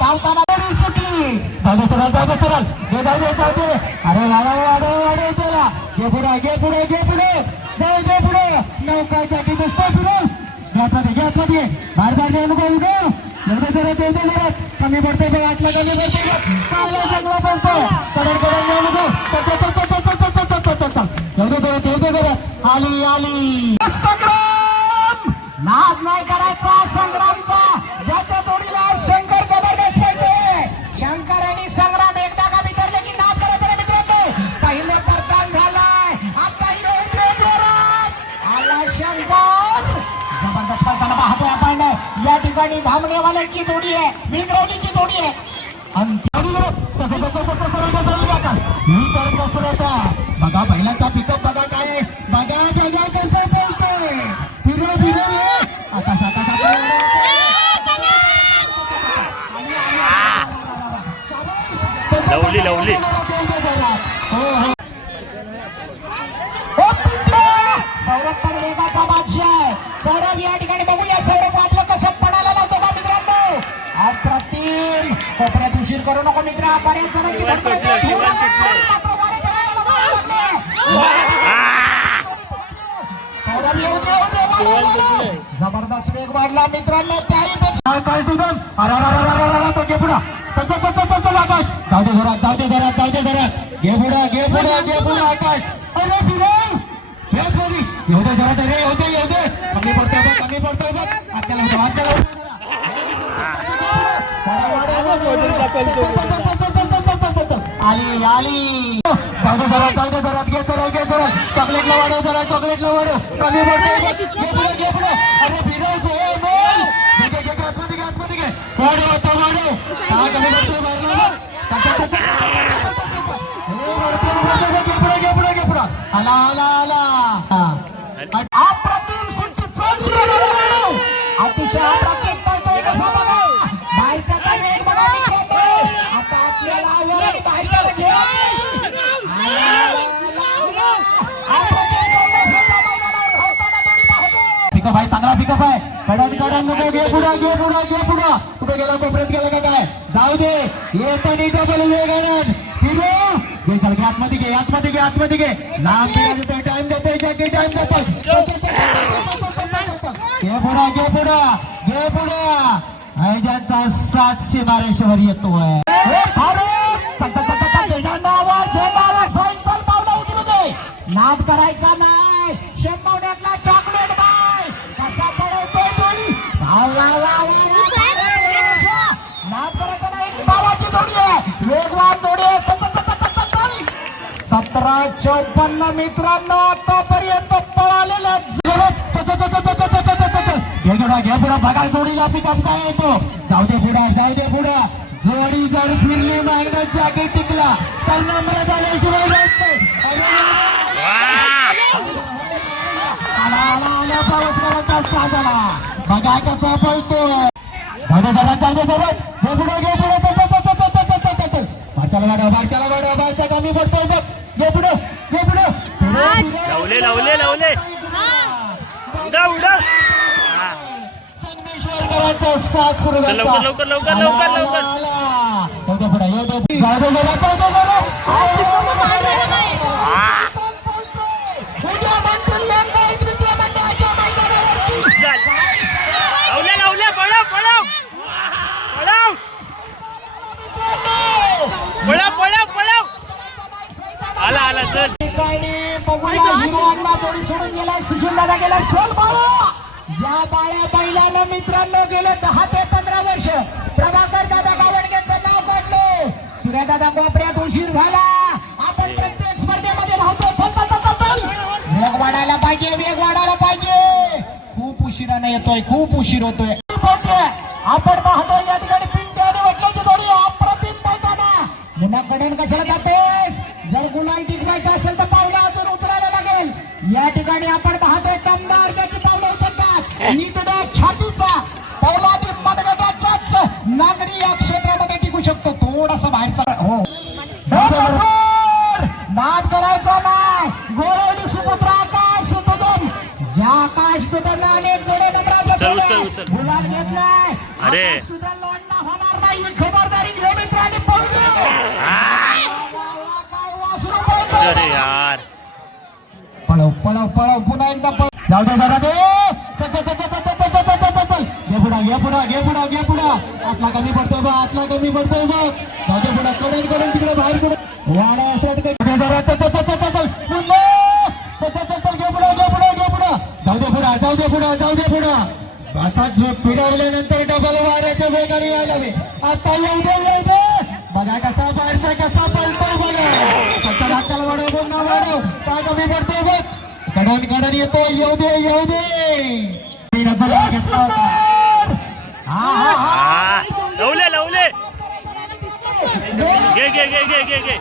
धावताना सुटली. जाऊ सरळ जाऊ सरळ. घे जाऊ दे जाऊ दे अरे वाढव वाढव वाढव त्याला घे पुढे घे पुढे घे पुढे. जाऊ दे पुढे. नौकाच्या उभं एवढं जरा तेवढं जरा कमी पडतो बघ आटला कमी पडतो चांगला चांगला बोलतो पडर पडर नेऊ नको. आली आली. संग्राम! नाद नाही करायचा संग्रामचा. आणि धामणेवाल्यांची जोडी आहे. विंगरावलीची जोडी आहे. बघा बैलांचा पिकअप बघा काय. बघा बघा कसं बोलतोय. फिरे फिरे आकाश आकाश लवली लवली. हो, हो. जबरदस्त वेग वाढला मित्रांनो त्याही पेक्षा तो घे आकाश जाऊ दे घरात जाऊ दे घरात जाऊ दे घरात घे पुढं घे पुढं घे पुढं आकाश अरे फिरव घे पुढे येऊ दे जरा रे येऊ दे येऊ दे कमी पडतोय बघ कमी पडतोय बघ आत्याला उठव, आत्याला उठव जरा. वाढव, चॉकलेटला वाढव जरा चॉकलेटला वाढव. कमी पडतो बघ घे पुढे घे पुढे. अरे फिरव ए बोल. घे घे घे घे, आतमध्ये घे आतमध्ये घे. वाढव आता वाढव. हा कमी पडतो भरला आला आला. पिकअप आहे कडात पुढा पुढा पुढा. कुठे गेला कोपऱ्यात गेला का काय? जाऊ दे. डबल फिरो. आतमध्ये घे आतमध्ये घे आतमध्ये घे. टाइम देतोय टाइम देतोय पुढा पुढा पुढा. सातशे बाराशेवर येतोय. नाद करायचा ना. सतरा चौपन्न मित्रांनो आतापर्यंत पळालेला जगात चल, चल, घे घे बघा जोडीला पिकअप काय येतो जाऊ दे पुढं जाऊ दे पुढं जोडी जर फिरली मागणं जॅकेट टिकला तर नम्र झाल्याशिवाय जात आला साधना बघा कसा पळतो जाऊ दे जरा सोबत घे पुढं घे पुढं चल चल चल चल चल चल चल चल कमी पडतोय लावले, लावले, लावले. उडा उडा. लवकर. लवकर, लवकर, लवकर, लवकर. सुशील दादा गेलाय चल बाळा या बाळ्या बैलाला मित्रांनो गेले दहा ते पंधरा वर्ष. प्रभाकर दादा गावडगेंचं नाव काढलं. सूर्या दादा कोपऱ्यात उशीर झाला. आपण प्रत्येक स्पर्धेमध्ये धावतो वेग वाढायला पाहिजे वेग वाढायला पाहिजे. खूप उशिराने येतोय खूप उशीर होतोय. आपण पाहतोय गोळवली सुपुत्र आकाश तुदन ज्या आकाश तुदन अनेक जोडे. गुलाल घेतलाय अरे. तुदन लोटणं होणार नाही ही खबरदारी घे मित्रांनी पळतो. अरे यार पळव पळव पळव पुन्हा एकदा पळव जाऊ दे जरा दे चल चल चल चल चल चल चल चल चल चल घे पुढा घे पुढा घे पुढा घे पुढा आतला कमी पडतोय बघ आतला कमी पडतोय बघ जाऊ दे पुढा कडून कडून तिकडे बाहेर पुढे वाडा असं जरा चल चल पुढा जाऊ दे पुढा. आता जो पिडवल्यानंतर डबल वाऱ्याच्या वेगाने यायला हवे. आता येऊ दे येऊ दे बघा कसा बाहेरचा कसा पळतोय बघा. चल हाताला वाढव पुन्हा वाढव. काय कमी पडतोय बघ. कडन कडन येतो येऊ दे येऊ दे. हा, हा, हा. हा लवले लवले. घे घे घे घे घे. घे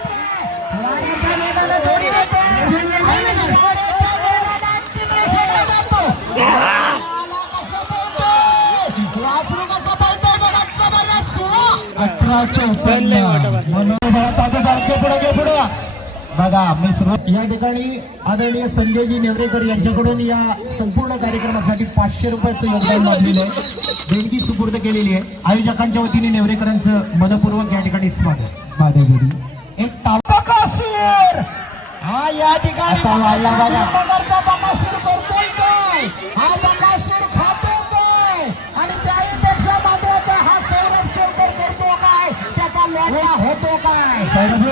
बघा, मी या ठिकाणी आदरणीय संजयजी नेवरेकर यांच्याकडून या संपूर्ण कार्यक्रमासाठी पाचशे रुपयाचं योगदान लाभलेलं आहे. देणगी सुपूर्द केलेली आहे. आयोजकांच्या वतीने नेवरेकरांचं मनपूर्वक या ठिकाणी स्वागत. माधवगिरी एक बकासूर! हा या ठिकाणी लोटा होतो काय?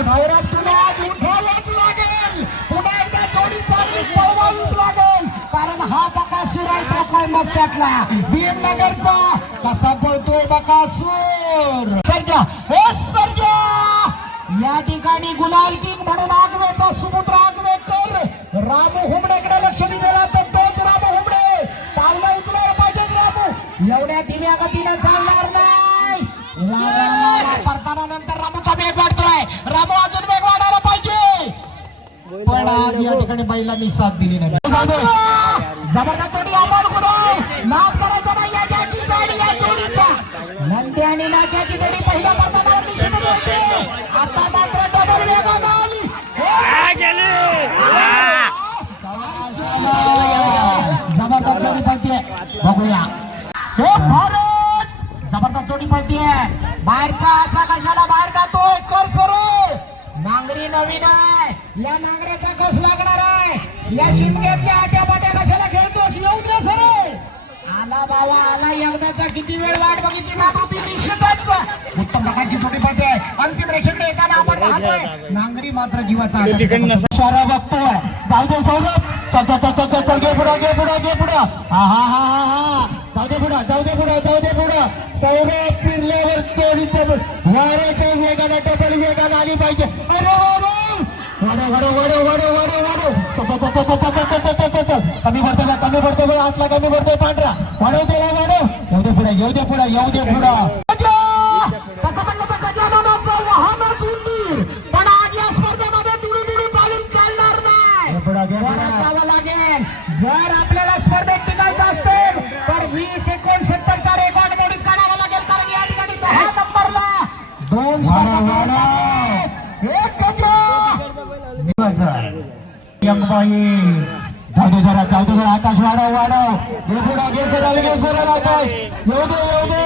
सौरभ तुला आज उठवावंच लागेल. पुन्हा एकदा जोडी चालली पळवावीच लागेल. कारण हा बकासूर आहे तो काय मस्त्यातला भीमनगरचा कसा पळतोय बकासूर? सरजा हे सरजा! या ठिकाणी गुलाल किंग म्हणून आगवेचा समुद्र आगवेकर रामू हुमडेकडे लक्ष दिलेला तर तोच रामू हुमडे पावला उचलायला पाहिजे रामू. एवढ्या दिव्या गतीनं चालणार पण आज या ठिकाणी बैलांनी साथ दिली नाही. जबरदस्त नाद करायचा नाही या आणि या जोडीचा. नंदी आणि नाच्याची जोडी पहिल्या परतानावर निश्चितच होते आता मात्र डबल वेगानं आली हा. जबरदस्त जोडी बघूया. हे भारत! जबरदस्त जोडी पळतीये. बाहेरचा असा कशाला बाहेर जातोय? कर सरे नांगरी नवीन आहे. या नांगऱ्याचा कस लागणार आहे? या शिमग्यातल्या आट्या पाट्या कशाला खेळतोस? येऊ दे सरे! आला बाबा आला. एकदाचा किती वेळ वाट बघितली जात होती निश्चितच. उत्तम प्रकारची जोडी पळते अंतिम रेषेकडे येताना आपण राहतोय नांगरी मात्र जीवाचा. इशारा बघतोय. जाऊ दे सौरभ. चल चल चल चल चल घे पुढं घे पुढं घे पुढं. हा हा हा हा हा. जाऊ दे पुढं जाऊ दे पुढं जाऊ दे पुढं. सौरभ पिरल्यावर तोडी वाऱ्याच्या वेगाला टपल वेगाला आली पाहिजे. अरे वाडो ಓಡೋ ಓಡೋ ಓಡೋ ಓಡೋ ಓಡೋ ಓಡೋ ಕಮ್ಮಿ ಬರ್ತವೆ ಕಮ್ಮಿ ಬರ್ತವೆ ಆಟ್ಲ ಕಮ್ಮಿ ಬರ್ತವೆ ಪಾಂಡ್ರ ಓಡೋ ಓಡೋ ಯಾವುದೇ ಪುಡ ಯಾವುದೇ ಪುಡ ಯಾವುದೇ ಪುಡ रंगबाई जाऊ जरा जाऊ जरा आकाश वाढव वाढव हे पुढा घे सरळ घे सरळ आकाश येऊ दे येऊ दे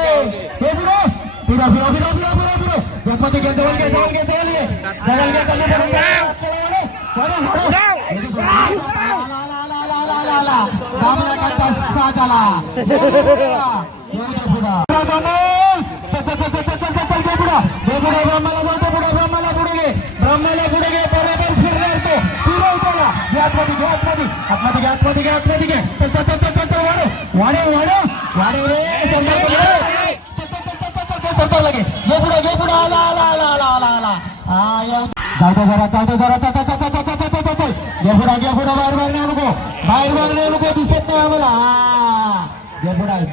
हे पुढे पुढा पुढा पुढे पुढा पुढा पुढा गणपती घे जवळ घे जवळ घे जवळ घे जवळ घे कमी पडत ब्रह्माला पुढे घे ब्रह्माला पुढे घ्या आतमध्ये घ्या आतमध्ये आतमध्ये घ्या आतमध्ये घ्या आतमध्ये घ्या चल चल चल चल चल वाढव वाढव वाढव वाढव रे लगे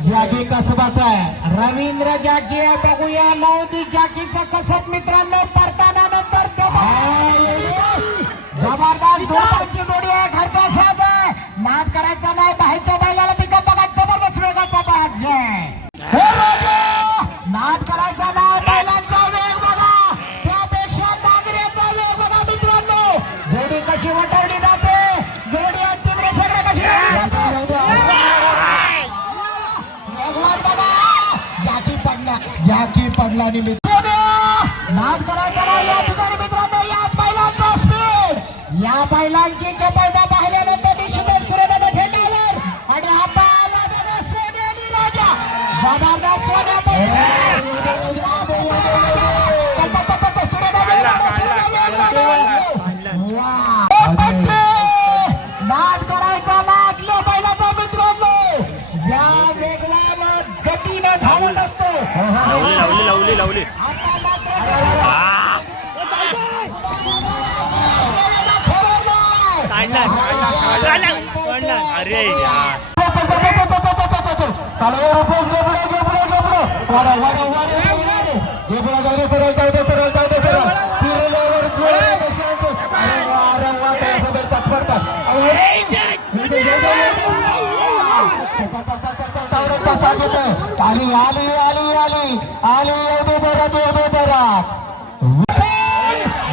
जागी कसबाचा आहे रवींद्र जागी बघूया नऊ दी जागीचा कसब मित्रांनो परताना नंतर काढला निमित्त या ठिकाणी मित्रांनो या बैलांचा स्पीड या बैलांची चपळता पाहिल्यानंतर निश्चितच सुरेमध्ये झेंडावर आणि आता आला राजा. जबाबदार सोन्या अरे यार आली आली आली आली आली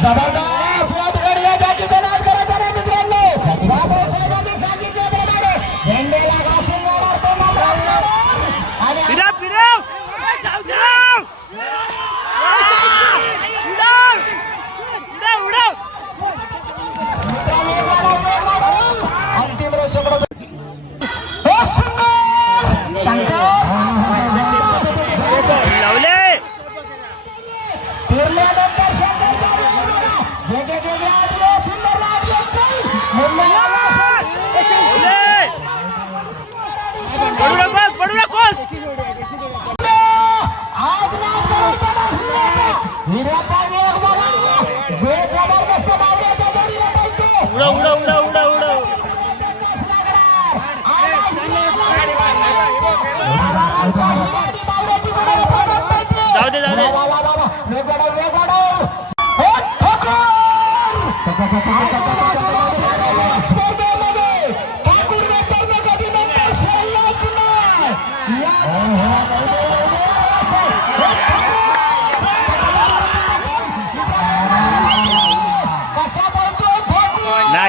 जबरदस्त वीराचा वेग बघा. जो जबरदस्त बावड्याच्या जोडीला पडतो उडा उडा उडा उडा उडा जाऊ दे जाऊ दे.